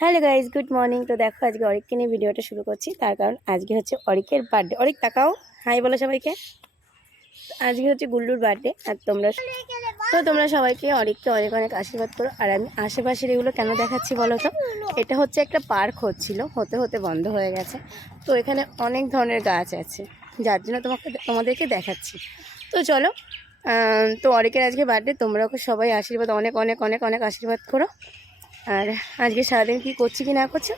Hello guys, good morning. তো দেখো আজকে অরিককে নিয়ে ভিডিওটা শুরু করছি, তার কারণ আজকে হচ্ছে অরিকের বার্থডে। অরিক তাকাও, হাই বলো সবাইকে। আজকে হচ্ছে গুল্লুর বার্থডে, আর তোমরা সবাইকে অরিককে অনেক অনেক আশীর্বাদ করো। আর আমি আশেপাশের এগুলো কেন দেখাচ্ছি বলো তো, এটা হচ্ছে একটা পার্ক হচ্ছিল, হতে হতে বন্ধ হয়ে গেছে। তো এখানে অনেক ধরনের গাছ আছে, যার জন্য তোমাদেরকে দেখাচ্ছি। তো চলো, তো অরিকের আজকে বার্থডে, তোমরা ওকে সবাই আশীর্বাদ, অনেক অনেক অনেক অনেক আশীর্বাদ করো। আর আজকে সারাদিন কী করছি কি না করছি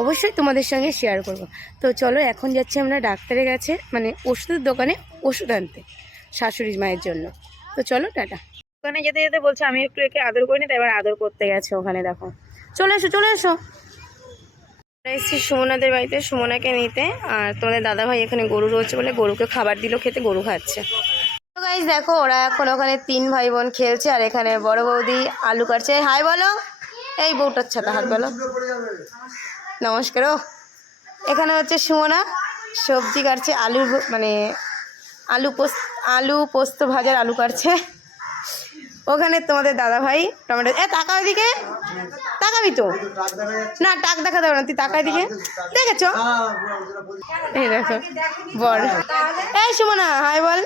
অবশ্যই তোমাদের সঙ্গে শেয়ার করব। তো চলো, এখন যাচ্ছি আমরা ডাক্তারের কাছে, মানে ওষুধের দোকানে ওষুধ আনতে শাশুড়ি মায়ের জন্য। তো চলো, টাটা। ওখানে যেতে যেতে বলছে আমি একটু একে আদর করিনি, তাই এবার আদর করতে গেছে ওখানে। দেখো, চলে এসো চলে এসো। এসেছি সুমনাদের বাড়িতে সুমনাকে নিতে। আর তোমাদের দাদাভাই এখানে গরু রয়েছে বলে গরুকে খাবার দিল খেতে, গরু খাচ্ছে। তো গাইস দেখো, ওরা এখন ওখানে 3 ভাই বোন খেলছে, আর এখানে বড় বৌদি আলু কাটছে। হাই বলো, এই বউটার ছাতা হাত বলো, নমস্কার। ও এখানে হচ্ছে সুমনা সবজি কাটছে, আলুর মানে আলু পোস্ত ভাজার আলু কাটছে। ওখানে তোমাদের দাদা ভাই টমেটো। তাকাও দিকে, তাকাবি তো না, টাক দেখা দেবে না, তুই তাকাই দিকে। দেখেছ, এই দেখো বল, এই সুমনা হাই বল।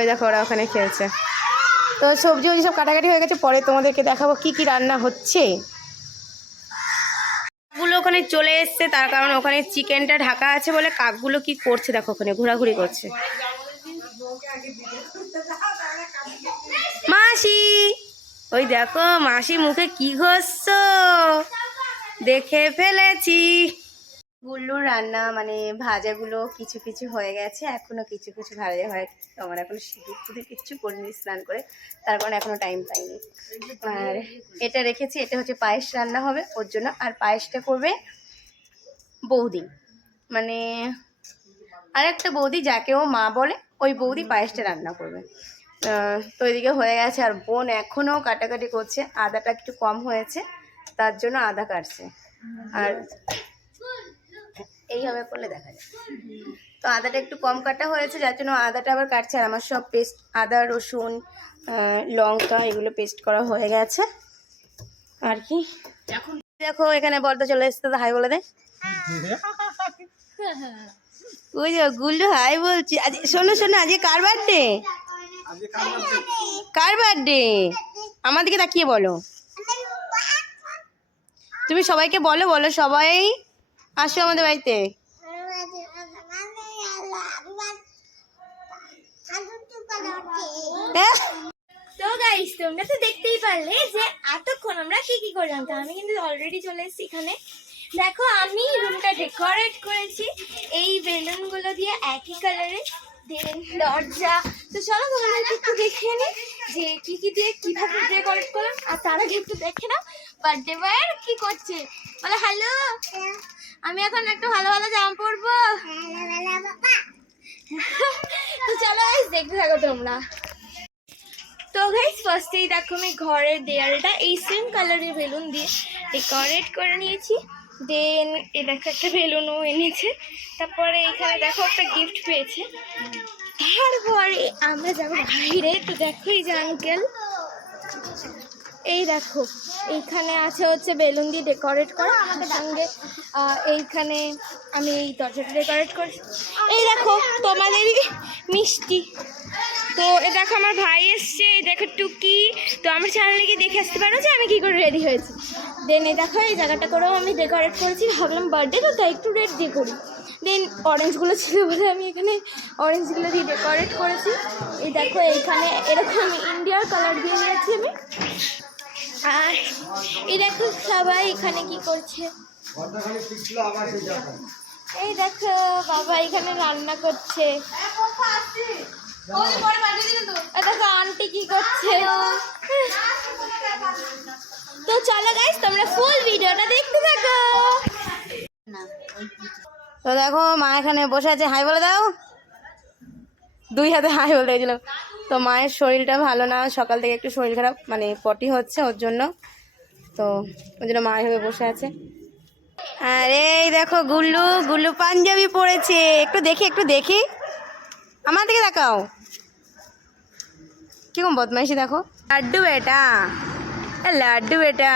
ওই দেখো ওরা ওখানে খেলছে। তো সবজি সব কাটাকাটি হয়ে গেছে, পরে তোমাদেরকে দেখাবো কি কি রান্না হচ্ছে। কাকগুলো ওখানে চলে এসছে, তার কারণ ওখানে চিকেনটা ঢাকা আছে বলে কাকগুলো কি করছে দেখো, ওখানে ঘোরাঘুরি করছে। মাসি, ওই দেখো মাসি মুখে কি ঘষছো, দেখে ফেলেছি। গুল্লুর রান্না মানে ভাজাগুলো কিছু কিছু হয়ে গেছে, এখনো কিছু কিছু ভাজা হয়। আমার এখন সিঁদুর টুদুর কিচ্ছু করিনি স্নান করে, তার কারণে এখনো টাইম পাইনি। আর এটা রেখেছি, এটা হচ্ছে পায়েস রান্না হবে ওর জন্য। আর পায়েসটা করবে বৌদি, মানে আরেকটা বৌদি যাকে ও মা বলে, ওই বৌদি পায়েসটা রান্না করবে। তো এদিকে হয়ে গেছে, আর বোন এখনও কাটাকাটি করছে। আদাটা একটু কম হয়েছে, তার জন্য আদা কাটছে। আর এইভাবে করলে দেখা যায়, তো আদাটা একটু কম কাটা হয়েছে, যার জন্য আদাটা আবার কাটছে। আর আমার সব পেস্ট, আদা রসুন লঙ্কা এগুলো পেস্ট করা হয়ে গেছে। আর কি দেখো, এখানে বর্দা চলে এসছে, তো হাই বলে দে। ওই যে গুল্লু হাই বলছি। আজ শোনো শোনো, আজকে কার বার্থডে? কার বার্থডে? আমার দিকে তাকিয়ে বলো, তুমি সবাইকে বলো, বলো সবাই আসো আমাদের বাড়িতে। তো গাইস, তোমরা তো দেখতেই পারলে যে এতক্ষণ আমরা কি কি করলাম। তো আমি কিন্তু অলরেডি চলে এসেছি এখানে। দেখো, আমি রুমটা ডেকোরেট করেছি এই বেলুনগুলো দিয়ে, একই কালারের দরজা। তো চলো তোমাদেরকে একটু দেখিয়ে নিই যে কি কি দিয়ে কিভাবে ডেকোরেট করলাম। আর তার আগে একটু দেখে নাও বার্থডে বয় কি করছে। বলে হ্যালো, আমি এখন একটু ভালো ভালো জামা পরবো। তো চলো গাইস, দেখতে থাকো তোমরা। তো গাইস, ফার্স্টেই দেখো আমি ঘরের দেয়ালটা এই সেম কালারের বেলুন দিয়ে ডেকোরেট করে নিয়েছি। দেন এ দেখো একটা বেলুনও এনেছে। তারপরে এখানে দেখো একটা গিফট পেয়েছে। তারপরে আমরা যাবো বাইরে। তো দেখো এই যে আঙ্কেল, এই দেখো এইখানে আছে হচ্ছে বেলুন দিয়ে ডেকোরেট করা। আমার সঙ্গে এইখানে আমি এই দরজাটা ডেকোরেট করছি। এই দেখো তোমাদেরই মিষ্টি। তো এ দেখো আমার ভাই এসছে, এই দেখো টুকি। তো আমার চ্যানেলে গিয়ে দেখে আসতে পারো যে আমি কী করে রেডি হয়েছি। দেন এই দেখো এই জায়গাটা করেও আমি ডেকোরেট করেছি, ভাবলাম বার্থডে তো তাই একটু রেড দিয়ে করি। দেন অরেঞ্জগুলো ছিল বলে আমি এখানে অরেঞ্জগুলো দিয়ে ডেকোরেট করেছি। এই দেখো এইখানে এরকম ইন্ডিয়ার কালার দিয়ে নিয়েছি আমি। আর এই দেখো সবাই এখানে কি করছে। এই দেখো বাবা এখানে রান্না করছে। দেখো আন্টি কি করছে। তো চলো গাইস, তোমরা ফুল ভিডিওটা দেখতে থাকো। তো দেখো মা এখানে বসে আছে, হাই বলে দাও। 2 হাতে হাই বলতে গেছিল। তো মায়ের শরীরটা ভালো না, সকাল থেকে একটু শরীর খারাপ, মানে পটি হচ্ছে ওর জন্য। তো ওই জন্য মা এভাবে বসে আছে। আর এই দেখো গুল্লু, গুল্লু পাঞ্জাবি পরেছে। একটু দেখি একটু দেখি, আমার দিকে দেখাও। কিরকম বদমাইশি দেখো। লাড্ডু বেটা, লাড্ডু বেটা।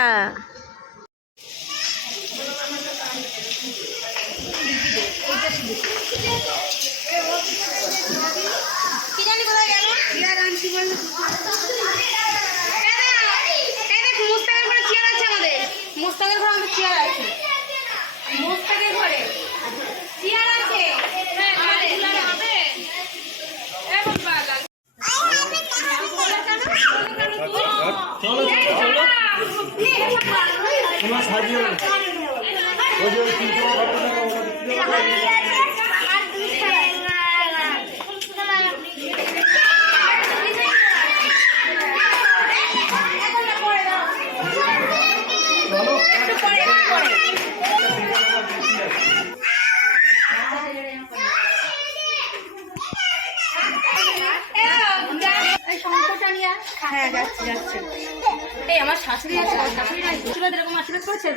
কি জানি কোথায় গেল? মুস্তাকের ঘরে আমাদের চেয়ার আছে। মুস্তাকের ঘরে চেয়ার আছে। হ্যাঁ যাচ্ছে যাচ্ছে। এই আমার শাশুড়ি আছে, আমার শাশুড়ি নাই, এরকম আশীর্বাদ করেছে।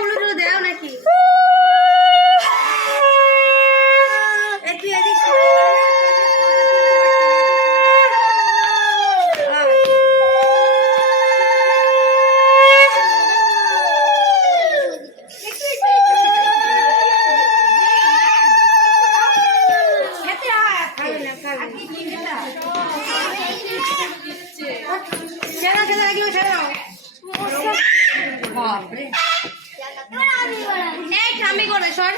উলু টুলু দেও নাকি? একটু এদিক ঠাম্মি করবে সর,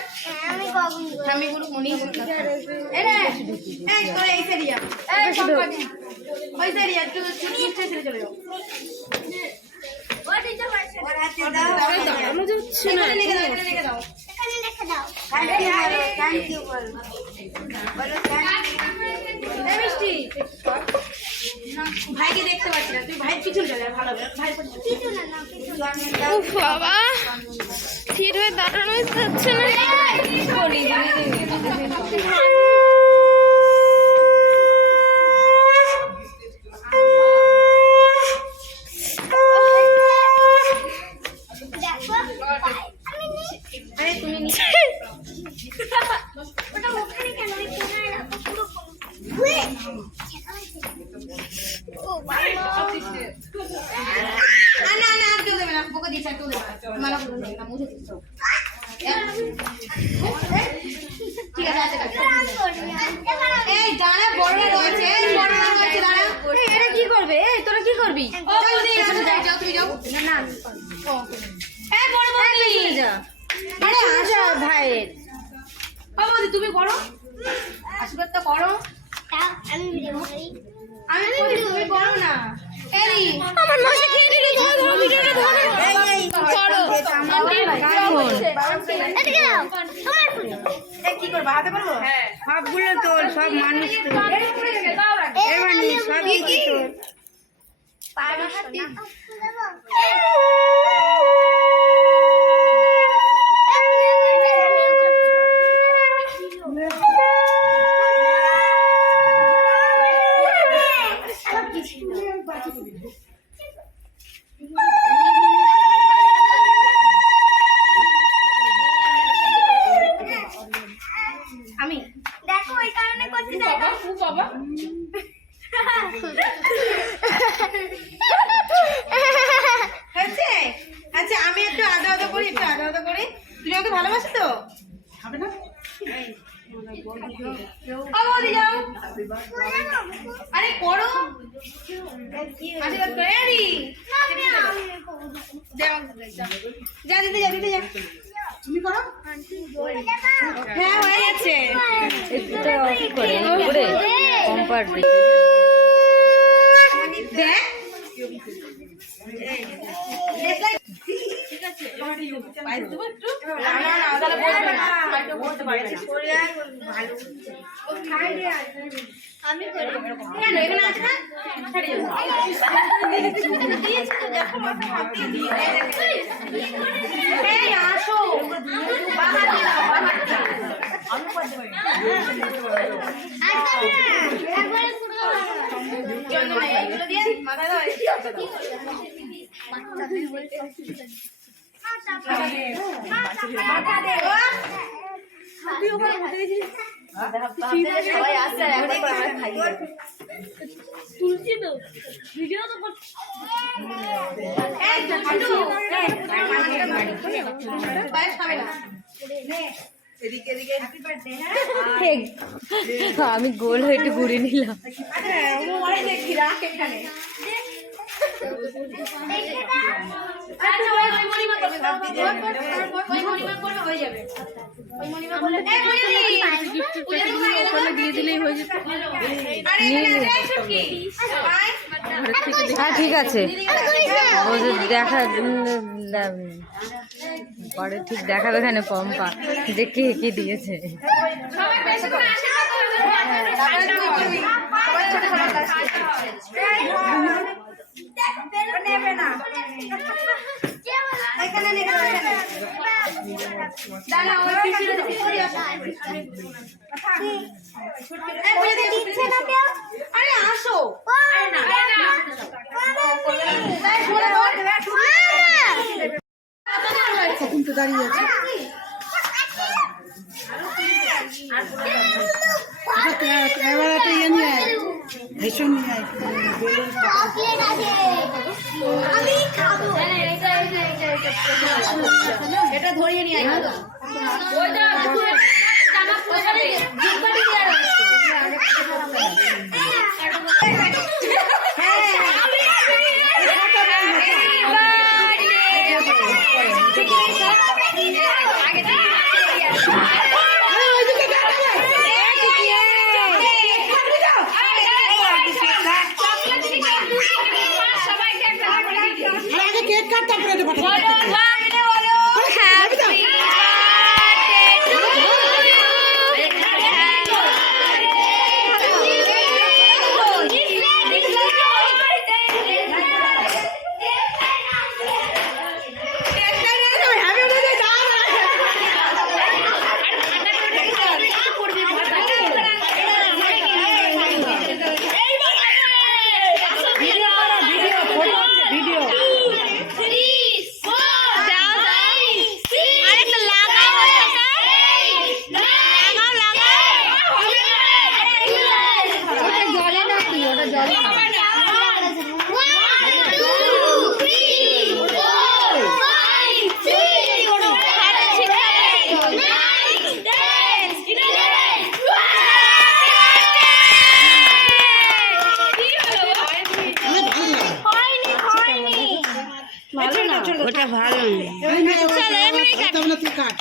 ঠাম্মি গুলো মনি চলে যাও। ভাইকে দেখতে পাচ্ছি না, তুই ভাইয়ের পিছনে চলে ভালো বাবা। ঠিক হয়ে দাঁড়ানো যাচ্ছে না। কি করবে? তোরা কি করবি? ভাইয়ের তুমি করো, আশীর্বাদ তো করো। আমি তুমি করো না। আমার মাসে খেয়ে দিলে কি করবো? হাতে পারবো? সবগুলো তোর, সব মানুষ সবই কি তোর। আমি দেখো ওই কারণে করছি বাবা। বাবা আচ্ছা আমি একটু আদা আদা করি, একটু আদা আদা করি। তুমি আমাকে ভালোবাসো তো? হবে না? যাও। আরে করো, আশীর্বাদ করে। যা দিতে যা, দিতে যা। তুমি করো। হ্যাঁ হয়ে গেছে। দেখ আমি কেন এখানে আছে না? আসো মাথা আমি গোল হয়ে একটু ঘুরে নিলাম। হ্যাঁ ঠিক আছে, ও যে দেখা পরে ঠিক দেখাবে এখানে পম্পা যে কে কে দিয়েছে। দাঁড়িয়ে আছে এবার একটা ইয়ে নিয়ে আয়, ভীষণ নিয়ে আয়। এটা ধরিয়ে নিয়ে আয়। কেক কাট তারপরে দেবো। ওটা ভালো তুই কাট।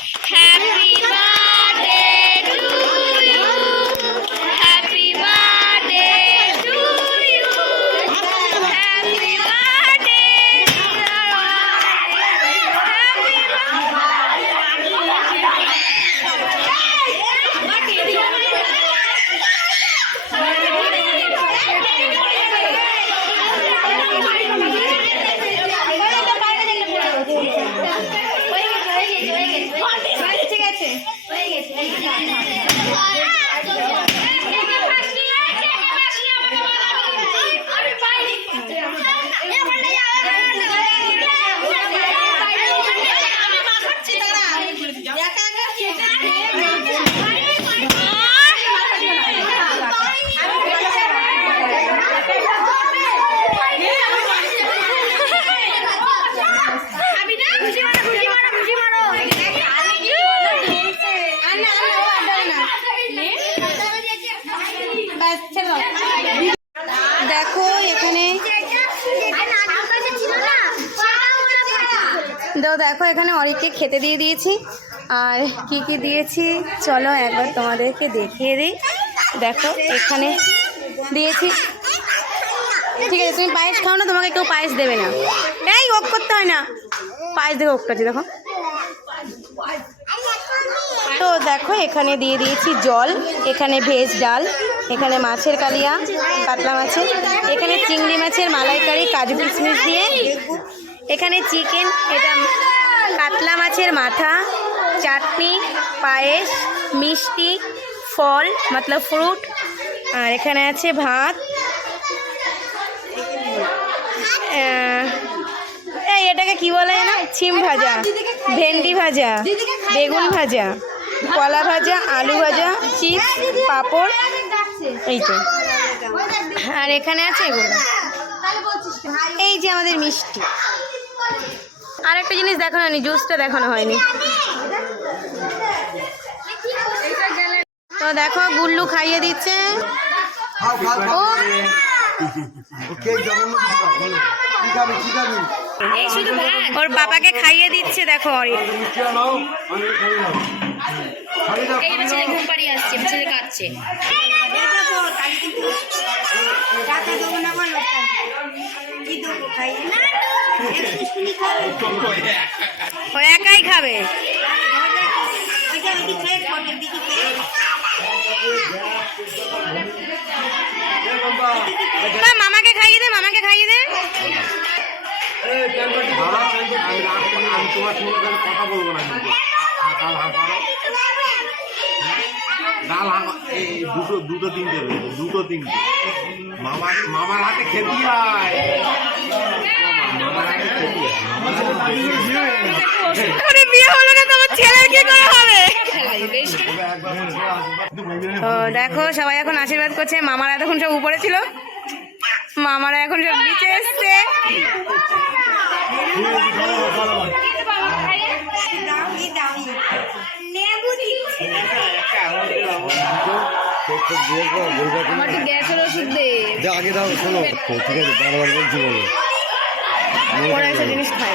দেখো এখানে দেখো এখানে অরিককে খেতে দিয়ে দিয়েছি। আর কি কি দিয়েছি চলো একবার তোমাদেরকে দেখিয়ে দিই। দেখো এখানে দিয়েছি, ঠিক আছে তুমি পায়েস খাও না, তোমাকে কেউ পায়েস দেবে না, এই ওক করতে হয় না, পায়েস দেখে ওক করছি দেখো। তো দেখো এখানে দিয়ে দিয়েছি জল, এখানে ভেজ ডাল, এখানে মাছের কালিয়া কাতলা মাছের, এখানে চিংড়ি মাছের মালাইকারি কাজু কিশমিশ দিয়ে, এখানে চিকেন, এটা কাতলা মাছের মাথা, চাটনি, পায়েস, মিষ্টি, ফল মতলব ফ্রুট, আর এখানে আছে ভাত, এই এটাকে কি বলে না, ছিম ভাজা, ভেন্ডি ভাজা, বেগুন ভাজা, কলা ভাজা, আলু ভাজা, চিপস, পাঁপড়, এই তো। আর এখানে আছে এগুলো, এই যে আমাদের মিষ্টি। আর একটা জিনিস দেখানো হয়নি, জুসটা দেখানো হয়নি। তো দেখো গুল্লু খাইয়ে দিচ্ছে। ও ওর বাবাকে খাইয়ে দিচ্ছে, দেখো অরিক। ঘুম পাড়িয়ে আসছে, ছেলে কাঁদছে। ও একাই খাবে। মামাকে খাইয়ে দে, মামাকে খাইয়ে দে। আমি তোমার সঙ্গে কথা বলবো না, ডাল দুটো তিনটে মামার হাতে খেতে হয়। বিয়ে হলো না, তোমার ছেলের কি করে হবে? দেখো সবাই এখন আশীর্বাদ করছে। মামারা এতক্ষণ সব উপরে ছিল, মামারা এখন সব নিচে এসছে। আগে দাও, শোনো ঠিক আছে, বারবার বলছি বলো। জিনিস খাই।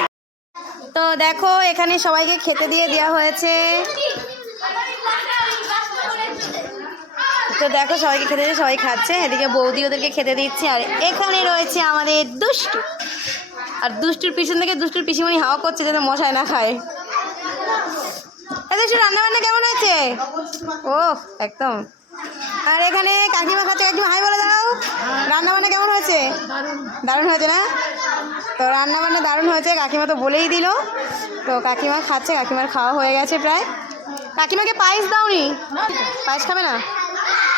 তো দেখো এখানে সবাইকে খেতে দিয়ে দেওয়া হয়েছে। তো দেখো সবাইকে খেতে দিয়ে সবাই খাচ্ছে, এদিকে বৌদি ওদেরকে খেতে দিচ্ছে। আর এখানে রয়েছে আমাদের দুষ্টু, আর দুষ্টুর পিছন থেকে দুষ্টুর পিসিমণি হাওয়া করছে যেন মশাই না খায়। দুষ্টু রান্না বান্না কেমন হয়েছে? ও একদম। আর এখানে কাকিমা খাচ্ছে, কাকিমা হাই বলে দাও। রান্না বান্না কেমন হয়েছে? দারুণ হয়েছে না? তো রান্না বান্না দারুণ হয়েছে, কাকিমা তো বলেই দিল। তো কাকিমা খাচ্ছে, কাকিমার খাওয়া হয়ে গেছে প্রায়। কাকিমাকে পায়েস দাওনি? পায়েস খাবে না?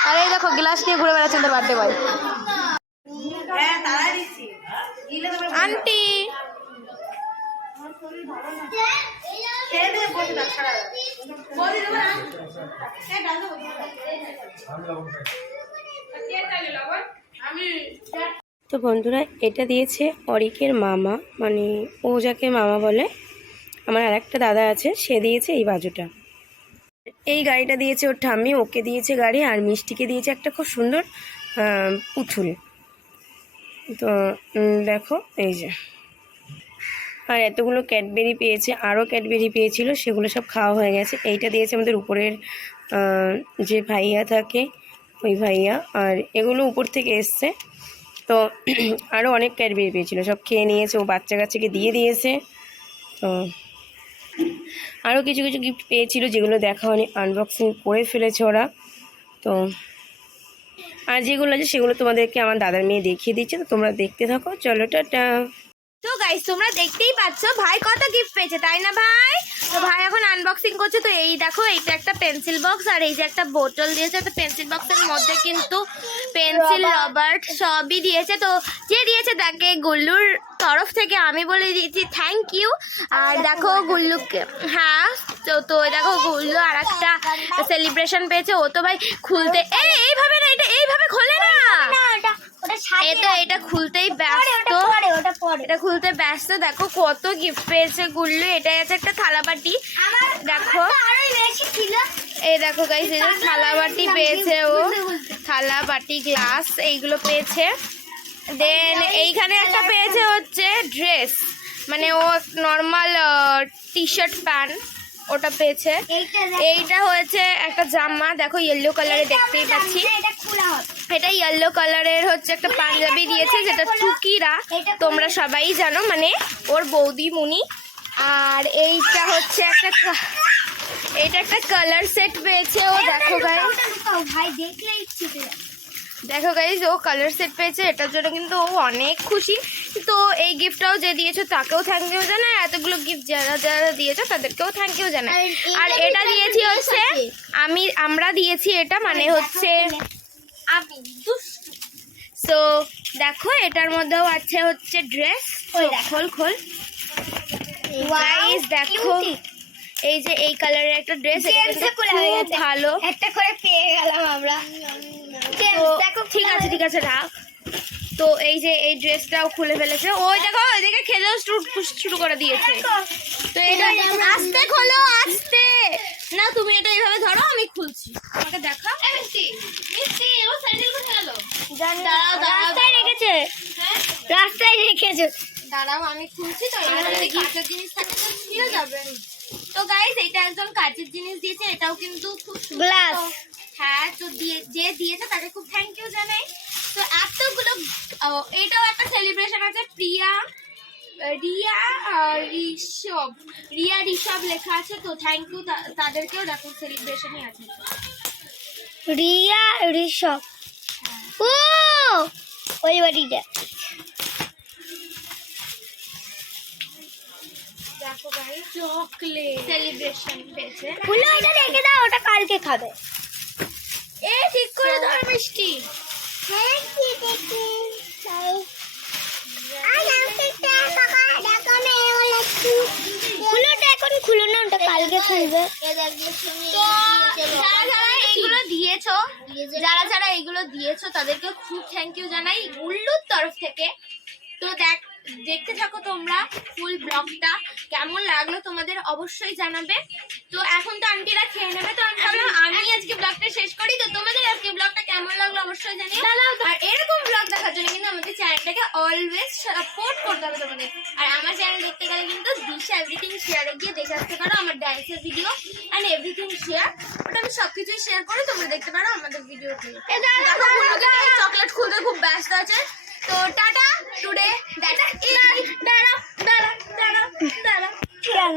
আর এই দেখো গ্লাস নিয়ে ঘুরে বেড়াচ্ছেন তোর বার্থডে বয়। আন্টি তো বন্ধুরা, এটা দিয়েছে অরিকের মামা, মানে ও যাকে মামা বলে। আমার আর একটা দাদা আছে, সে দিয়েছে এই বাজুটা। এই গাড়িটা দিয়েছে ওর ঠাম্মি, ওকে দিয়েছে গাড়ি। আর মিষ্টিকে দিয়েছে একটা খুব সুন্দর পুতুল। তো দেখো এই যে। আর এতগুলো ক্যাডবেরি পেয়েছে, আরও ক্যাডবেরি পেয়েছিল, সেগুলো সব খাওয়া হয়ে গেছে। এইটা দিয়েছে আমাদের উপরের যে ভাইয়া থাকে, ওই ভাইয়া। আর এগুলো উপর থেকে এসছে। তো আরও অনেক ক্যাডবেরি পেয়েছিল, সব খেয়ে নিয়েছে, ও বাচ্চা কাচ্চাকে দিয়ে দিয়েছে। তো আরও কিছু কিছু গিফট পেয়েছিল, যেগুলো দেখা হয়নি, আনবক্সিং করে ফেলেছে ওরা। তো আর যেগুলো আছে সেগুলো তোমাদেরকে আমার দাদার মেয়ে দেখিয়ে দিচ্ছে, তো তোমরা দেখতে থাকো। চলো টাটা। তো গাইস তোমরা দেখতেই পাচ্ছ ভাই কত গিফট পেয়েছে, তাই না ভাই? তো ভাই এখন আনবক্সিং করছে। তো এই দেখো, এইটা একটা পেন্সিল বক্স, আর এই যে একটা বোতল দিয়েছে। একটা পেন্সিল বক্সের মধ্যে কিন্তু পেন্সিল, রবার সবই দিয়েছে। তো যে দিয়েছে তাকে গুল্লুর তরফ থেকে আমি বলে দিয়েছি থ্যাংক ইউ। আর দেখো গুল্লুকে, হ্যাঁ তো দেখো গুল্লু আর একটা সেলিব্রেশন পেয়েছে। ও তো ভাই খুলতে এইভাবে না, এটা এইভাবে খোলে না, এটা খুলতেই ব্যস্ত, এটা খুলতে ব্যস্ত। দেখো কত গিফট পেয়েছে গুল্লু। এটাই আছে একটা থালাবাটি, দেখো এই দেখো গাইস, এই যে থালাবাটি পেয়েছে ও, থালাবাটি, গ্লাস এইগুলো পেয়েছে। দেন এইখানে একটা পেয়েছে হচ্ছে ড্রেস, মানে ও নর্মাল টি শার্ট প্যান্ট, ওটা পেয়েছে। এইটা হয়েছে একটা জামা, দেখো ইয়েলো কালারে দেখতেই পাচ্ছি। এটা ইয়েলো কালারের হচ্ছে একটা পাঞ্জাবি দিয়েছে, যেটা টুকিরা তোমরা সবাই জানো, মানে ওর বৌদি মুনি। আর এইটা হচ্ছে একটা কালার সেট পেয়েছে ও, দেখো গাইস, দেখো গাইস ও কালার সেট পেয়েছে। এটার জন্য কিন্তু ও অনেক খুশি। তো এই গিফটটাও যে দিয়েছো তাকেও থ্যাংক ইউ জানাই, এতগুলো গিফট যারা যারা দিয়েছো তাদেরকেও থ্যাংক ইউ জানাই। আর এটা দিয়েছি হচ্ছে আমরা দিয়েছি এটা, মানে হচ্ছে আমি দুষ্টু। সো দেখো এটার মধ্যেও আছে হচ্ছে ড্রেস। খোল গাইস, দেখো এই যে এই কালারের একটা ড্রেস ভালো একটা করে পেয়ে গেলাম আমরা। তো ঠিক আছে রাখ। তো এই যে এই ড্রেসটাও খুলে ফেলেছে, ওই দেখো ওইদিকে খেলেও শুরু করে দিয়েছে। তো এটা আস্তে খোলো, আস্তে না, তুমি এটা এইভাবে ধরো, আমি খুলছি, আমাকে দেখা। রাস্তায় রেখেছে, রাস্তায় রেখেছে। দাঁড়াও আমি খুলছি। তো এখানে কাঁচের জিনিস থাকে তো ছিঁড়ে যাবে। তো গাইস এটা একজন কাঁচের জিনিস দিয়েছে, এটাও কিন্তু খুব গ্লাস। হ্যাঁ, তো যে দিয়েছে তাকে খুব থ্যাংক ইউ জানাই। তো এতগুলো এটাও একটা সেলিব্রেশন আছে, রিয়া ঋষভ লেখা আছে। তো থ্যাংক ইউ তাদেরকেও, দেখো সেলিব্রেশনই আছে। রিয়া ঋষভ, ও ওই বাড়িটা। দেখো ভাই চকলেট সেলিব্রেশন পেয়েছে। বলো এটা রেখে দাও, ওটা কালকে খাবে। এ ঠিক করে ধর মিষ্টি। খুলোটা এখন খুলো না, ওটা কালকে খুলবে। তো যারা এইগুলো দিয়েছো তাদেরকে খুব থ্যাংক ইউ জানাই উল্লুর তরফ থেকে। তো দেখতে থাকো তোমরা ফুল ব্লগটা, কেমন লাগলো তোমাদের অবশ্যই জানাবে। তো এখন তো আন্টিরা খেয়ে নেবে, তো আমি ভাবলাম আমি আজকে ব্লগটা শেষ করি। তো তোমাদের আজকে ব্লগটা কেমন লাগলো অবশ্যই জানিও। আর এরকম ব্লগ দেখার জন্য কিন্তু আমাদের চ্যানেলটাকে অলওয়েজ সাপোর্ট করতে হবে তোমাদের। আর আমার চ্যানেল দেখতে গেলে কিন্তু দিশা এভরিথিং শেয়ারে গিয়ে দেখে আসতে পারো আমার ডান্সের ভিডিও অ্যান্ড এভরিথিং শেয়ার। ওটা আমি সবকিছুই শেয়ার করি, তোমরা দেখতে পারো আমাদের ভিডিওতে। চকলেট খুলতে খুব ব্যস্ত আছে। তো টাটা, টুডে দ্যাটস ইট। দাঁড়া কেন?